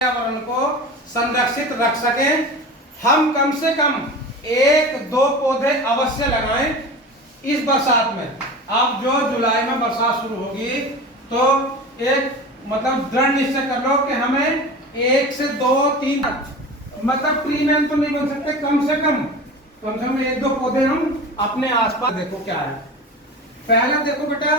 पर्यावरण को संरक्षित रख सकें, हम कम से कम 1-2 पौधे अवश्य लगाएं इस बरसात में। अब जो जुलाई में बरसात शुरू होगी तो एक मतलब दृढ़ निश्चय कर लो कि हमें 1 से 2-3 मतलब ट्री मैन तो नहीं बन सकते, कम से कम 1-2 पौधे हम अपने आसपास। देखो क्या है, पहले देखो बेटा,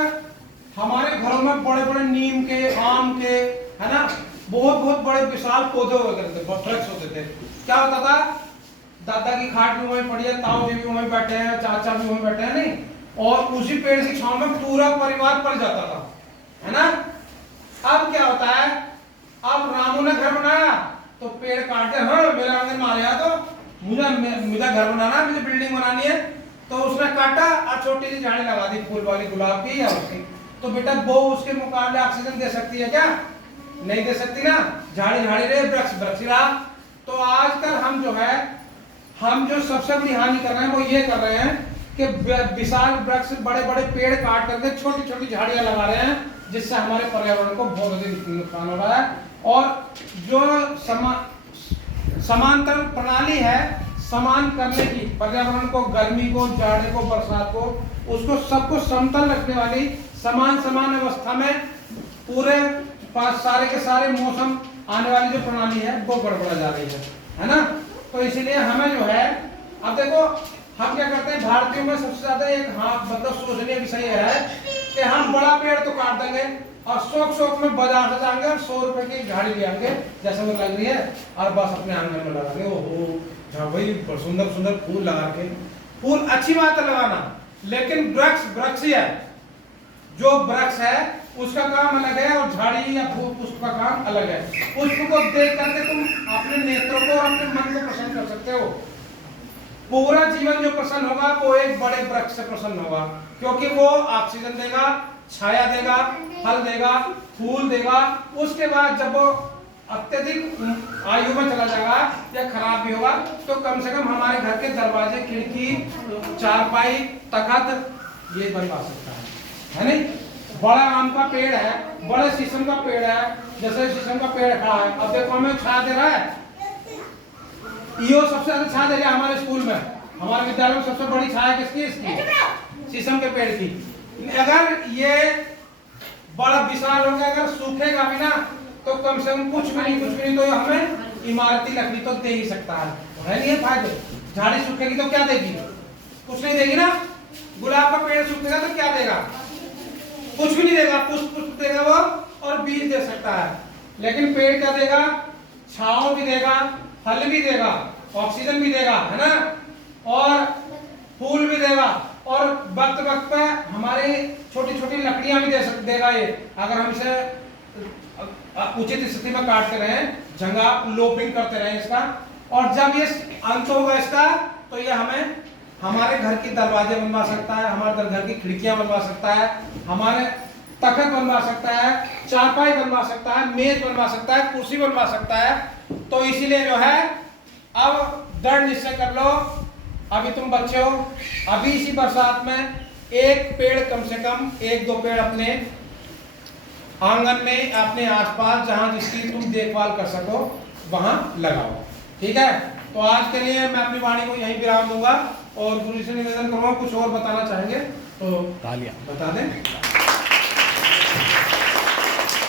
हमारे घरों में बड़े बड़े नीम के, आम के, है ना, बहुत बड़े विशाल पौधे हुआ करते थे, वृक्ष होते थे। क्या होता था, दादा की खाट भी वहीं पड़ी है, ताऊ जी भी वहीं बैठे हैं, चाचा भी वहीं बैठे हैं, नहीं, और उसी पेड़ की छांव में पूरा परिवार पड़ जाता था, है ना। अब क्या होता है, अब रामू ने घर बनाया तो पेड़ काट के, हाँ मेरा आंगन में आ गया तो मुझे घर बनाना, मुझे बिल्डिंग बनानी है, तो उसने काटा और छोटी सी झाड़ी लगा दी फूल वाली, गुलाब की या उसकी। तो बेटा वो उसके मुकाबले ऑक्सीजन दे सकती है क्या? नहीं दे सकती ना। झाड़ी झाड़ी रहे, वृक्ष वृक्ष रहा। तो आजकल हम जो है, हम जो सबसे बड़ी हानि कर रहे हैं वो ये कर रहे हैं कि विशाल वृक्ष, बड़े बड़े पेड़ काट करके छोटी छोटी झाड़ियां लगा रहे हैं, जिससे हमारे पर्यावरण को बहुत अधिक नुकसान हो रहा है। और जो समांतर प्रणाली है समान करने की, पर्यावरण को, गर्मी को, जाड़े को, बरसात को, उसको सबको समतल रखने वाली, समान अवस्था में पूरे सारे के सारे मौसम आने वाली जो प्रणाली है वो गड़बड़ा जा रही है ना। तो इसीलिए हमें जो है, अब देखो हम क्या करते हैं, भारतीयों में सबसे ज्यादा एक मतलब सोचनीय विषय है कि हम बड़ा पेड़ तो काट देंगे और शौक में बाजार से जाएंगे और 100 रुपए की झाड़ी ले आएंगे जैसे वो लग रही है, और बस अपने आंगन में लगाएंगे। ओहो भाई सुंदर सुंदर फूल लगा के, फूल अच्छी बात है लगाना, लेकिन वृक्ष ही है, जो वृक्ष है उसका काम अलग है और झाड़ी या पुष्प का काम अलग है। पुष्प को देख करके तुम अपने नेत्रों को और अपने मन को प्रसन्न कर सकते हो। पूरा जीवन जो प्रसन्न होगा वो एक बड़े वृक्ष से प्रसन्न होगा, क्योंकि वो ऑक्सीजन देगा, छाया देगा, फल देगा, फूल देगा। उसके बाद जब वो अत्यधिक आयु में चला जाएगा या खराब भी होगा तो कम से कम हमारे घर के दरवाजे, खिड़की, चारपाई, तखत ये बनवा सकता है नहीं। बड़ा आम का पेड़ है, बड़े शीशम का पेड़ है, जैसे शीशम का पेड़ खड़ा है, अब देखो हमें छाया दे रहा है। यो सबसे ज्यादा छाया दे रहा है हमारे स्कूल में, हमारे विद्यालय में सबसे बड़ी छाया किसकी? इसकी, शीशम के पेड़ की। अगर ये बड़ा विशाल हो गया, अगर सूखेगा भी ना तो कम से कम कुछ भी नहीं तो हमें इमारती लकड़ी तो दे ही सकता है नहीं? फायदे, झाड़ी सूखेगी तो क्या देगी? कुछ नहीं देगी ना। गुलाब का पेड़ सूखेगा तो क्या देगा? कुछ भी नहीं देगा, पुष्प देगा वो और बीज दे सकता है, लेकिन पेड़ क्या देगा? छांव भी देगा, फल भी देगा, ऑक्सीजन भी देगा, है ना, और फूल भी देगा, और वक्त पे हमारे छोटी छोटी लकड़ियां भी देगा ये, अगर हम इसे उचित स्थिति में काटते रहे, जंगा लोपिंग करते रहे इसका। और जब ये अंत होगा इसका तो ये हमें हमारे घर की दरवाजे बनवा सकता है, हमारे घर की खिड़कियां बनवा सकता है, हमारे तखत बनवा सकता है, चारपाई बनवा सकता है, मेज बनवा सकता है, कुर्सी बनवा सकता है। तो इसीलिए जो है अब दृढ़ निश्चय कर लो, अभी तुम बच्चे हो, अभी इसी बरसात में एक पेड़, कम से कम 1-2 पेड़ अपने आंगन में, अपने आसपास जहां जिसकी तुम देखभाल कर सको वहां लगाओ, ठीक है। तो आज के लिए मैं अपनी वाणी को यहीं विराम दूंगा और गुरु से निवेदन करूंगा, कुछ और बताना चाहेंगे तो बता दें।